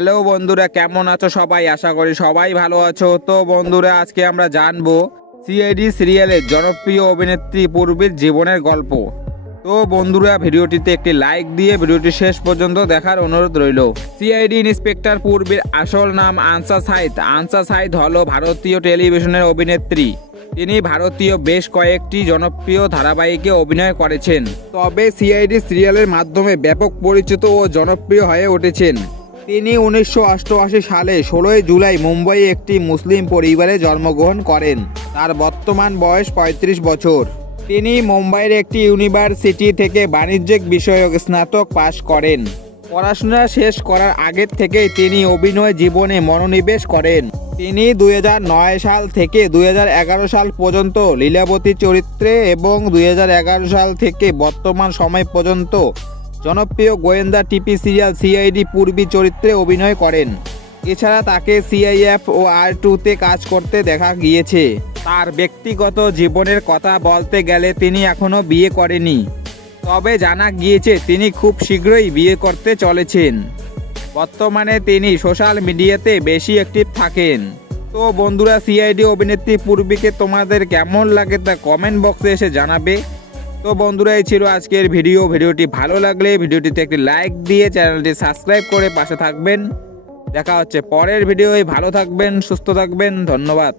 Hello বন্ধুরা, কেমন আছো সবাই? আশা করি সবাই ভালো আছো। তো বন্ধুরা, আজকে আমরা জানবো সিআইডি সিরিয়ালের জনপ্রিয় অভিনেত্রী পূর্বীর জীবনের গল্প। তো বন্ধুরা, ভিডিওটিতে একটি লাইক দিয়ে ভিডিওটি শেষ পর্যন্ত দেখার অনুরোধ রইল। সিআইডি ইন্সপেক্টর পূর্বীর আসল নাম আনসা সাইদ। আনসা সাইদ হলো ভারতীয় টেলিভিশনের অভিনেত্রী। তিনি ভারতীয় বেশ কয়েকটি জনপ্রিয় ধারাবাহিকে অভিনয় করেছেন, তবে সিআইডি সিরিয়ালের মাধ্যমে ব্যাপক পরিচিত ও জনপ্রিয় হয়ে উঠেছেন। তিনি 1988 সালে 16 জুলাই মুম্বাইয়ে একটি মুসলিম পরিবারে জন্মগ্রহণ করেন। তার বর্তমান বয়স 35 বছর। তিনি মুম্বাইয়ের একটি ইউনিভার্সিটি থেকে বাণিজ্যিক বিষয়ক স্নাতক পাশ করেন। পড়াশোনা শেষ করার আগের থেকেই তিনি অভিনয় জীবনে মনোনিবেশ করেন। তিনি 2009 সাল থেকে 2011 সাল পর্যন্ত লীলাবতী চরিত্রে এবং 2011 সাল থেকে বর্তমান সময় পর্যন্ত জনপ্রিয় গোয়েন্দা টিভি সিরিয়াল সিআইডি পূর্বী চরিত্রে অভিনয় করেন। এছাড়া তাকে সিআইএফ ও R2-তে কাজ করতে দেখা গিয়েছে। তার ব্যক্তিগত জীবনের কথা বলতে গেলে তিনি এখনও বিয়ে করেনি, তবে জানা গিয়েছে তিনি খুব শীঘ্রই বিয়ে করতে চলেছেন। বর্তমানে তিনি সোশ্যাল মিডিয়াতে বেশি অ্যাক্টিভ থাকেন। তো বন্ধুরা, সিআইডি অভিনেত্রী পূর্বীকে তোমাদের কেমন লাগে তা কমেন্ট বক্সে এসে জানাবে। তো বন্ধুরা, এই ছিল আজকের ভিডিওটি ভালো লাগলে ভিডিওটিতে একটি লাইক দিয়ে চ্যানেলটি সাবস্ক্রাইব করে পাশে থাকবেন। দেখা হচ্ছে পরের ভিডিওয়। ভালো থাকবেন, সুস্থ থাকবেন, ধন্যবাদ।